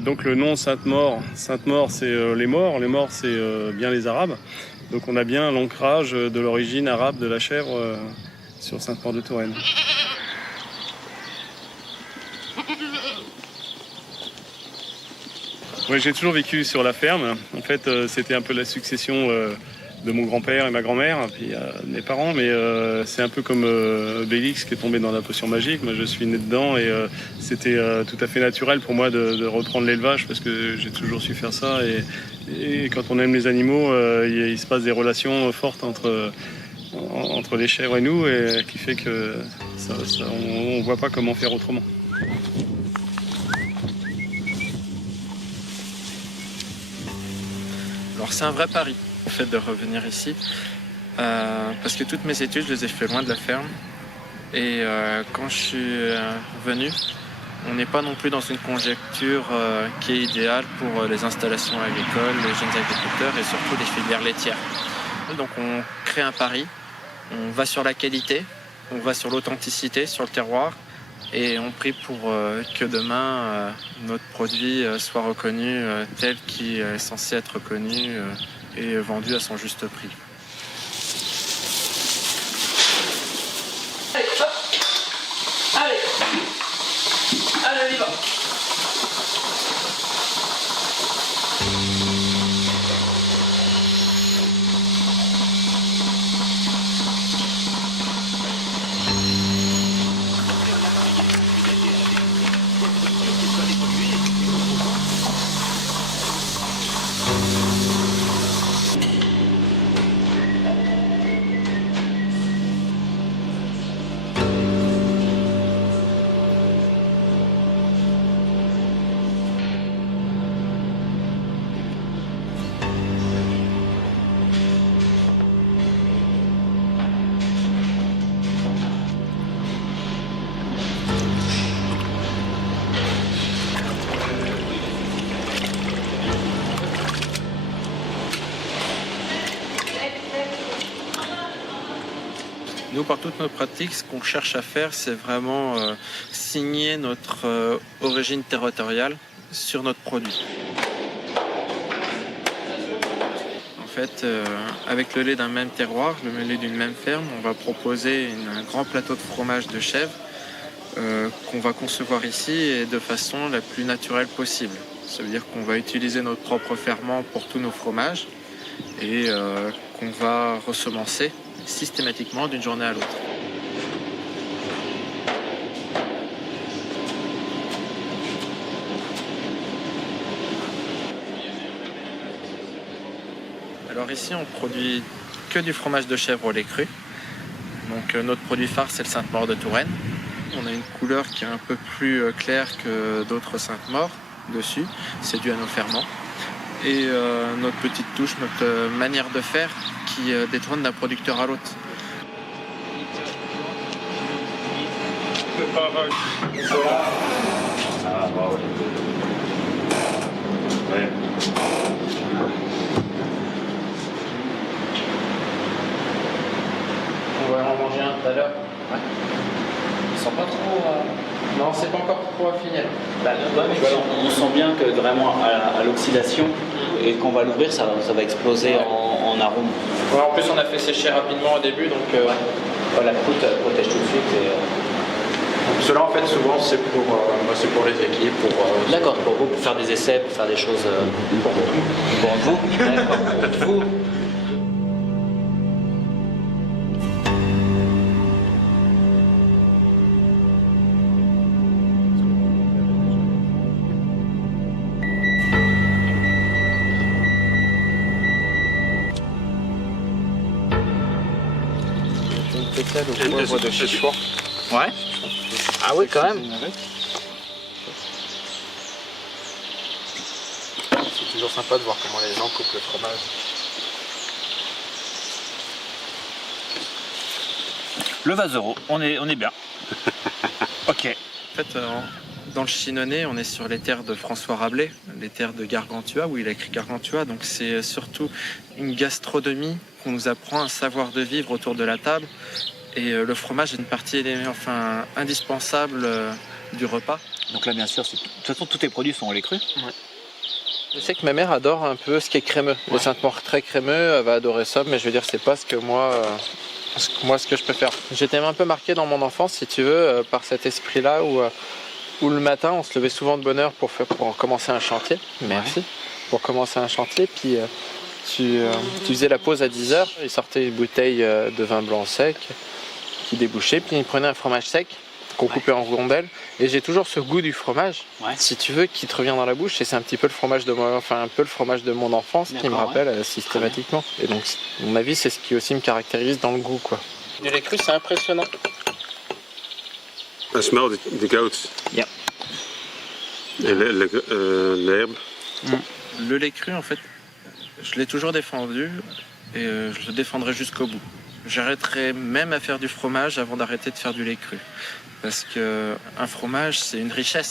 Donc le nom Sainte-Maure, Sainte-Maure c'est les morts c'est bien les Arabes. Donc on a bien l'ancrage de l'origine arabe de la chèvre sur Sainte-Maure de Touraine. Ouais, j'ai toujours vécu sur la ferme. En fait, c'était un peu la succession de mon grand-père et ma grand-mère, puis mes parents. Mais c'est un peu comme Obélix qui est tombé dans la potion magique. Moi, je suis né dedans et c'était tout à fait naturel pour moi de reprendre l'élevage parce que j'ai toujours su faire ça. Et quand on aime les animaux, il se passe des relations fortes entre les chèvres et nous, et qui fait que on ne voit pas comment faire autrement. Alors c'est un vrai pari, le fait de revenir ici, parce que toutes mes études, je les ai fait loin de la ferme. Et quand je suis venu, on n'est pas non plus dans une conjecture qui est idéale pour les installations agricoles, les jeunes agriculteurs et surtout les filières laitières. Donc on crée un pari, on va sur la qualité, on va sur l'authenticité, sur le terroir, et on prie pour que demain notre produit soit reconnu tel qu'il est censé être reconnu et vendu à son juste prix. Allez, hop. Allez, on y va. Nous, par toutes nos pratiques, ce qu'on cherche à faire, c'est vraiment signer notre origine territoriale sur notre produit. En fait, avec le lait d'un même terroir, le lait d'une même ferme, on va proposer un grand plateau de fromage de chèvre qu'on va concevoir ici et de façon la plus naturelle possible. Ça veut dire qu'on va utiliser notre propre ferment pour tous nos fromages et qu'on va ressemencer systématiquement d'une journée à l'autre. Alors ici on produit que du fromage de chèvre au lait cru. Donc notre produit phare c'est le Sainte-Maure de Touraine. On a une couleur qui est un peu plus claire que d'autres Sainte-Maure dessus, c'est dû à nos ferments. Et notre petite touche, notre manière de faire qui détrône d'un producteur à l'autre. On va en manger un tout à l'heure. Ouais. Ils sont pas trop... Non, c'est pas encore trop affiné. On sent bien que vraiment à l'oxydation et quand on va l'ouvrir, ça va exploser en arôme. Ouais, en plus, on a fait sécher rapidement au début, donc La croûte protège tout de suite. donc cela en fait souvent c'est pour les équipes, D'accord, pour vous, pour faire des essais, pour faire des choses pour vous. D'accord, pour vous. Au poivre de Chichefort. Ouais. Ah oui, quand même. C'est toujours sympa de voir comment les gens coupent le fromage. Le vasereau, on est bien. Ok. En fait, dans le Chinonais, on est sur les terres de François Rabelais, les terres de Gargantua, où il a écrit Gargantua. Donc c'est surtout une gastronomie qu'on nous apprend un savoir de vivre autour de la table. Et le fromage est une partie indispensable du repas. Donc là, bien sûr, de toute façon, tous tes produits sont au lait cru. Je sais que ma mère adore un peu ce qui est crémeux. Les Sainte-Maure très crémeux, elle va adorer ça, mais je veux dire, c'est pas ce que ce que je préfère. J'étais un peu marqué dans mon enfance, si tu veux, par cet esprit-là où le matin, on se levait souvent de bonne heure pour commencer un chantier. Merci. Pour commencer un chantier, puis tu faisais la pause à 10h, il sortait une bouteille de vin blanc sec qui débouchait, puis il prenait un fromage sec qu'on coupait en rondelles. Et j'ai toujours ce goût du fromage, si tu veux, qui te revient dans la bouche. Et c'est un petit peu le fromage de mon enfance qui me rappelle systématiquement. Et donc, à mon avis, c'est ce qui aussi me caractérise dans le goût, quoi. Du lait cru, c'est impressionnant. I smell the goats. Yeah. Et l'herbe. Le lait cru, en fait, je l'ai toujours défendu et je le défendrai jusqu'au bout. J'arrêterai même à faire du fromage avant d'arrêter de faire du lait cru. Parce qu'un fromage, c'est une richesse.